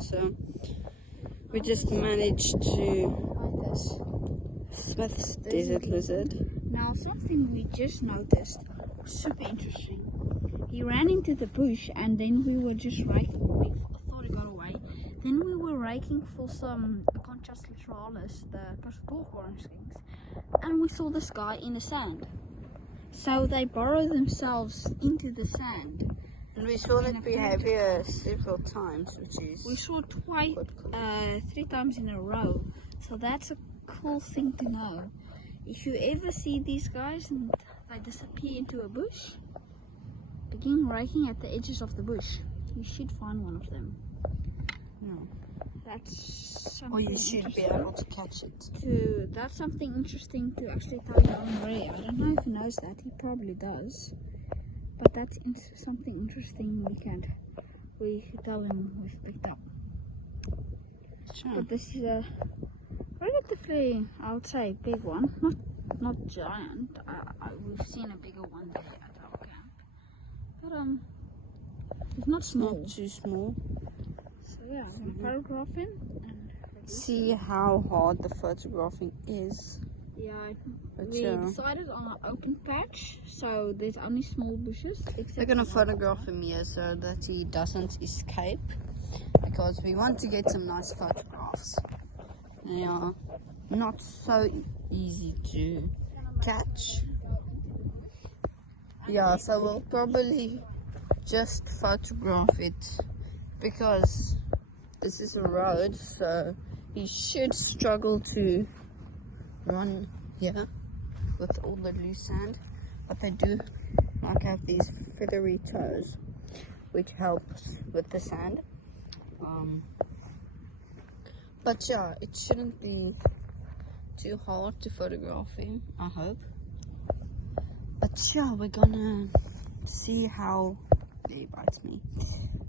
around, so we just managed to Like this. Smith's desert lizard. Now, something we just noticed, super interesting. He ran into the bush, and then we were just raking. We thought he got away. Then we were raking for some Conchas littoralis, the dwarf skinks, and we saw this guy in the sand. So they burrow themselves into the sand. And we saw that behavior several times, which is... We saw it twice, 3 times in a row. So that's a cool thing to know. If you ever see these guys and they disappear into a bush, begin raking at the edges of the bush. You should find one of them. No. That's something Or you should be able to catch it. That's something interesting to actually tell your own Ray. I don't know if he knows that. He probably does. But that's something interesting we should tell him we've picked up. Sure. But this is a relatively, I would say, big one. Not giant. We've seen a bigger one there at our camp. But it's not small. Not too small. So yeah, I'm gonna photograph him and see how hard the photographing is. Yeah, we decided on an open patch, so there's only small bushes. We're gonna photograph him here so that he doesn't escape, because we want to get some nice photographs. They are not so easy to catch. Yeah, so we'll probably just photograph it because this is a road, so he should struggle to run here with all the loose sand, but they do like have these feathery toes which helps with the sand. But yeah, it shouldn't be too hard to photograph him, I hope. But yeah, we're gonna see how he bites me.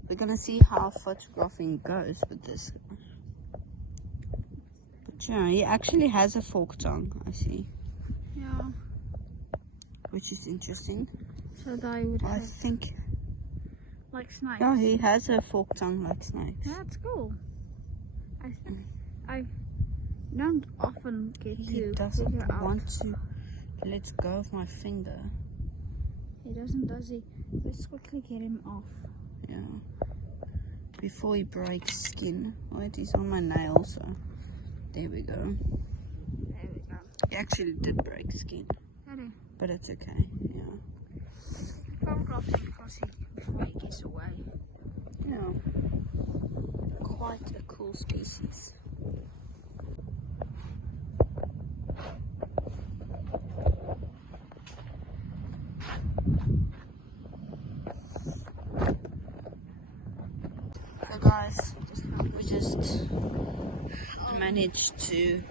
We're gonna see how photographing goes with this guy. But yeah, he actually has a forked tongue, I see. Yeah. Which is interesting. So they would I have, think, like snakes. yeah, he has a forked tongue like snakes. That's cool. I don't often get He to doesn't figure out. want to let go of my finger. He doesn't, does he? Let's quickly get him off. Yeah. Before he breaks skin. Wait, he's on my nail, so there we go. There we go. He actually did break skin. Did he? But it's okay, yeah. Photograph him before he gets away. Yeah. Quite a cool species. So guys, we just managed to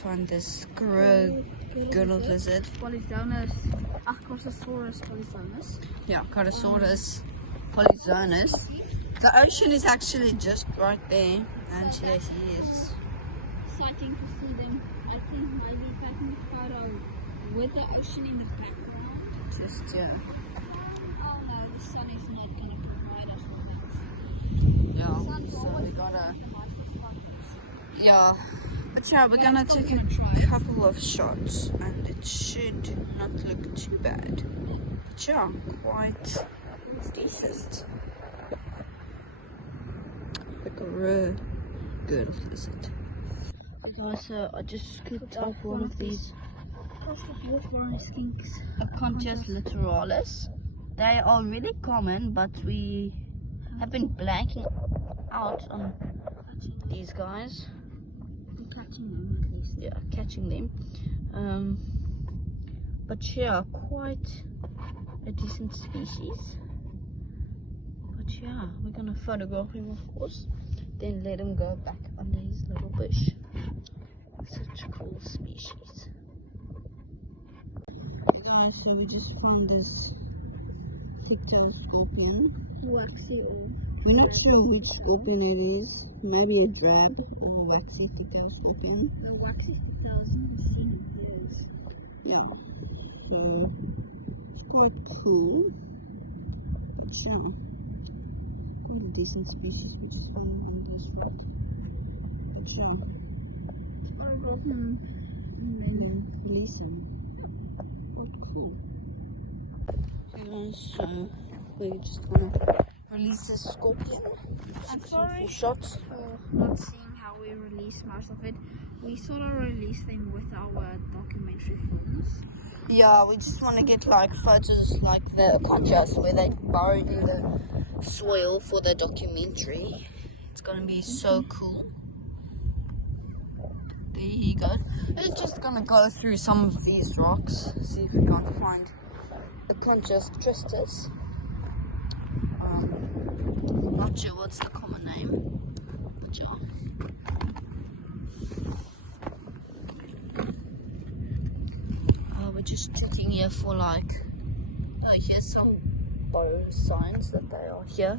find this girdle lizard. Polyzonus. Corsosaurus polyzonus. Yeah, Corsosaurus polyzonus. The ocean is actually just right there, and here he is. Exciting to see them. I think maybe taking a photo with the ocean in the background. Just, yeah. Oh no, the sun is not going to provide us with that. Yeah, so we gotta, yeah. But yeah, we're gonna take a couple of shots, and it should not look too bad. But yeah, quite decent. Like a real good lizard. Okay guys, so I just scooped off one of these Conchas littoralis. They are really common, but we have been blanking out on these guys. Catching them at least. Yeah, catching them. But yeah, quite a decent species. But yeah, we're gonna photograph him, of course, then let him go back under his little bush. Such a cool species. Guys, so we just found this thick-tailed scorpion. Waxy or We're not sure which scorpion it is. Maybe a drab or a waxy thick-tailed scorpion. the waxy doesn't seem his. Yeah. So it's quite cool. But yeah, quite a decent species we just found in this True. Photograph him and then Release him. Oh, cool. So we're just gonna release the scorpion. I'm sorry Shots. for not seeing how we release most of it. We sort of release them with our documentary films. Yeah, we just want to get like photos like the conchas where they burrowed in the soil for the documentary. It's gonna be so cool. There he goes. We're just gonna go through some of these rocks, see if we can't find a conchas tristis. Not sure what's the common name. But yeah. We're just checking here for like, here's some bow signs that they are here.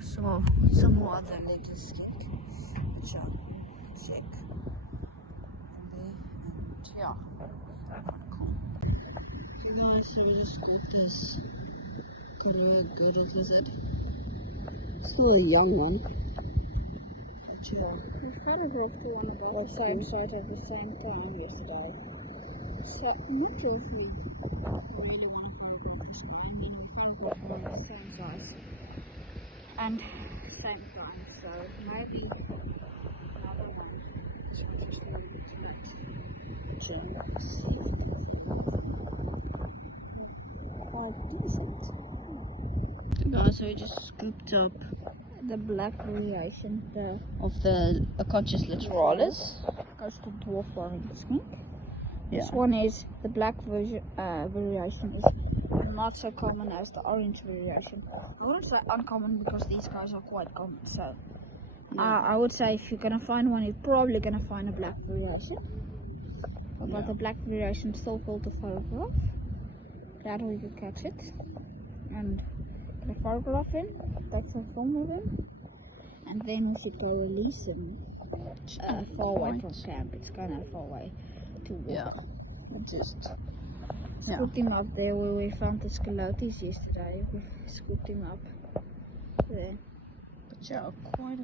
So some more other letters which are check from there, and yeah, cool. You guys, so we just got this. Don't know how good it is. Still a young one. But yeah. We photographed one of the same site at the same time yesterday. So I'm not sure if we really want to photograph this guy. I mean, we photographed one of the same guys and same time, so maybe another one. So we're just going to get to it. Quite decent. Guys, so we just scooped up The black variation, the of the Aconchus littoralis. coastal dwarf orange skink. Yeah. This one is the black variation is not so common as the orange variation. I wouldn't say uncommon because these guys are quite common. So I would say if you're gonna find one, you're probably gonna find a black variation. But the black variation is still cool to photograph. Glad we could catch it and get a photograph him. Take some film of him, and then we should go release him far away from camp. It's kind of far away to walk. Yeah. Just. Scooped him up there where we found the scalotes yesterday. We scooped him up there.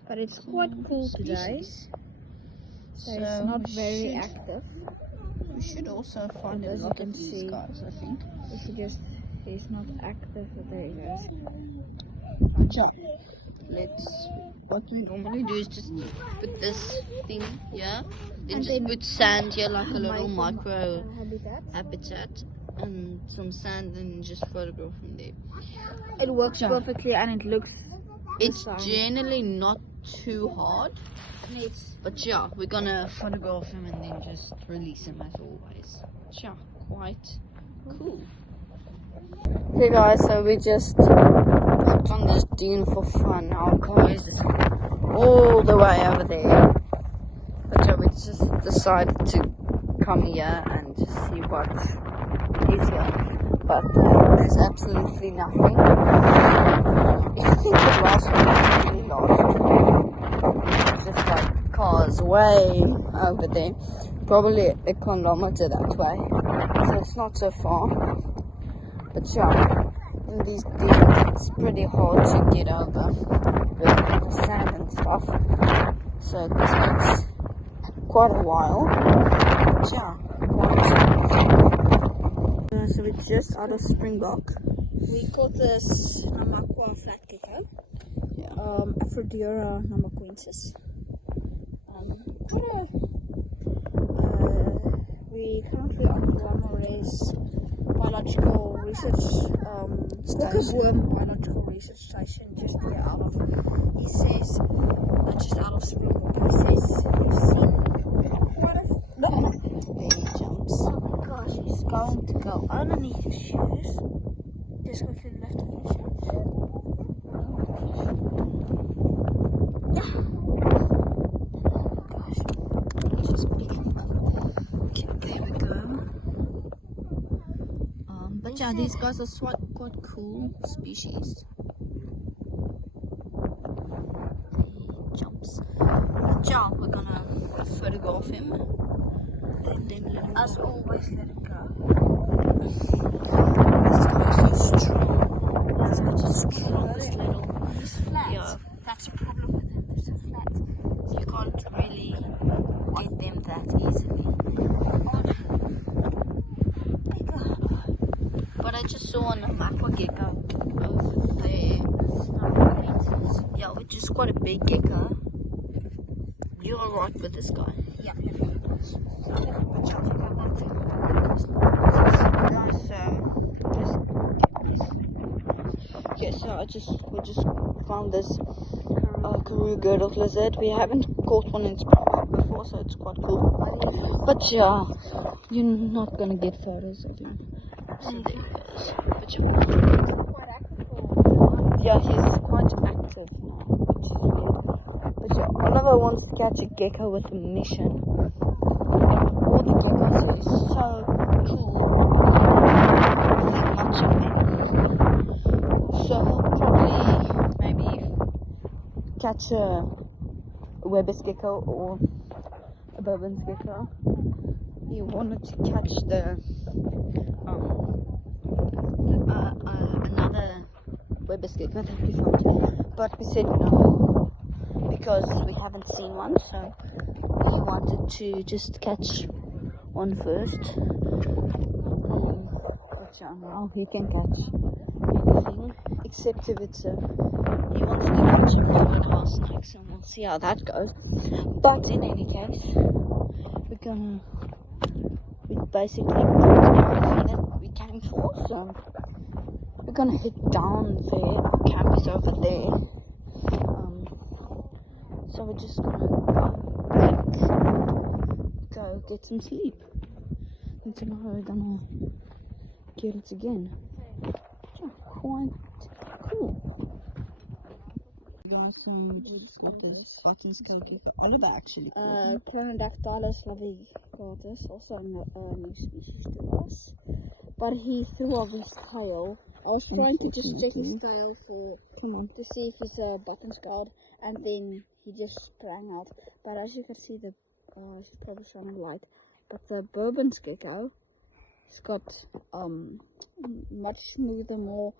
But it's quite cool today. So it's not very active. We should also find a As you lot can of these see. guys, I think. We should just, he's not active, but there he goes. What we normally do is just put this thing here, then And just then put sand here like a little Make micro habitat. habitat, and some sand, and just photograph from there. It works Yeah. perfectly and it looks It's fine. generally not too hard, It's but yeah, we're gonna photograph him and then just release him as always. Yeah, quite cool. Hey guys, so we just hopped on this dune for fun. Our car is just all the way over there. But yeah, we just decided to come here and just see what is here. But there's absolutely nothing. If you think the last one was really lost, just like cars way over there, probably a kilometer that way. So it's not so far. But yeah, in these dunes it's pretty hard to get over with the sand and stuff. So it takes quite a while. But yeah, so we're just out of Springbok. We caught this Namakwa flat gecko, Aphrodura namaquensis. We currently on Guamare's biological research worm biological research station just here out of, he says, just out of Springbok. He says he's seen quite a There he jumps. oh my gosh, he's going to go underneath his shoes. Just quickly lift off his shoes. Gosh, just big. Okay, there we go. But yeah, these guys are quite cool species. He jumps. But yeah, we're gonna photograph him and then let him go. As always, let it go. This guy's so strong. He's got Just just strong, this little. He's flat. Yeah. That's a problem with him. They're so flat. You can't really is quite a big gecko. You're alright with this guy. Yeah. Okay, so we just found this Karoo girdled lizard. We haven't caught one in Springvale before, so it's quite cool. But yeah, you're not gonna get photos of him. So there he goes. But yeah, he's quite active now, which is weird. But yeah, Oliver wants to catch a gecko with a mission. All the geckos are so cool. There's much of them. So he'll probably maybe catch a Weber's gecko or a Bourbon's gecko. He wanted to catch another Weber's gecko that we found, but we said no because we haven't seen one. So he wanted to just catch one first. But yeah, now he can catch anything except if it's he wants to catch a rabbit house snake, so we'll see how that goes. But in any case, we basically got everything that we came for, so we're gonna head down there. Our camp is over there, so we're just gonna go get some sleep, and tomorrow we're gonna get it again. Yeah, quite cool. Oliver actually Clonodactylus labigatus, also a new species to us. But he threw off his tail. I was trying to just check his tail to see if he's a button scarred, and then he just sprang out. But as you can see, she's probably shining light. But the Bourbon's gecko, it's got much smoother, more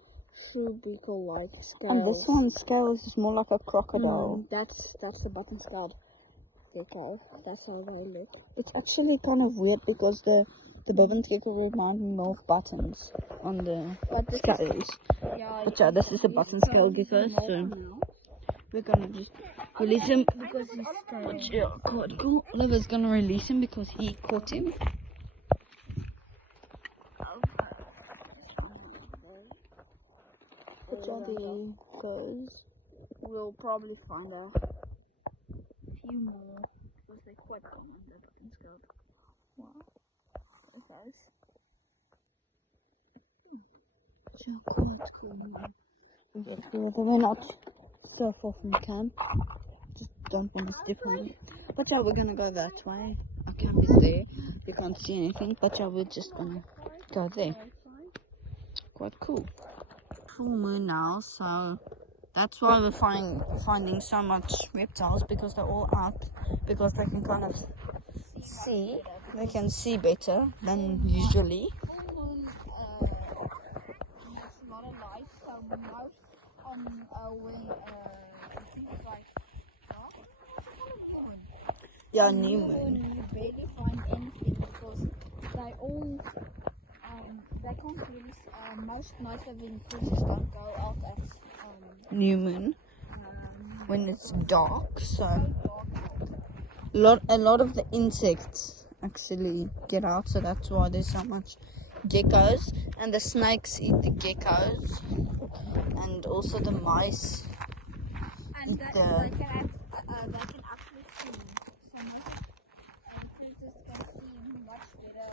cerebral-like scales. And this one's scales is more like a crocodile. That's the button scarred gecko. That's how they look. It's actually kind of weird because the Bourbon's gecko remind me more of buttons on the scales. But yeah, this is a button scale gecko, so we're gonna just release him because he's scared. Yeah, quite cool. Oliver's gonna release him because he caught him. But yeah, there he goes. We'll probably find a few more because they're quite common, the button scarred. Wow. There goes. Yeah, quite cool. We're not so far from camp. Just don't want to step on it. But yeah, we're gonna go that way. Our camp is there. You can't see anything. But yeah, we're just gonna go there. Quite cool. Full moon now, so that's why we're finding so much reptiles, because they're all out, because they can kind of see. They can see better than usually. Full moon makes a lot of light, so most when things like Yeah, new moon. You barely find anything because they all they can't really most night living creatures don't go out at New moon when it's dark, so a lot of the insects actually get out, so that's why there's so much geckos, and the snakes eat the geckos, and also the mice eat they can actually see. So most creatures can see much better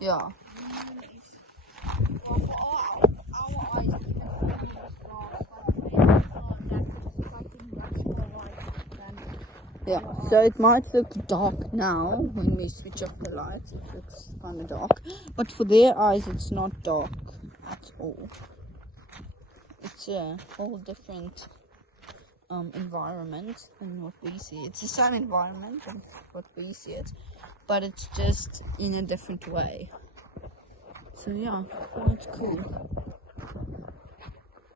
yeah. Yeah, so it might look dark now when we switch off the lights. It looks kind of dark, but for their eyes it's not dark at all. It's a whole different environment than what we see. It's the same environment than what we see it, but it's just in a different way. So yeah, quite cool.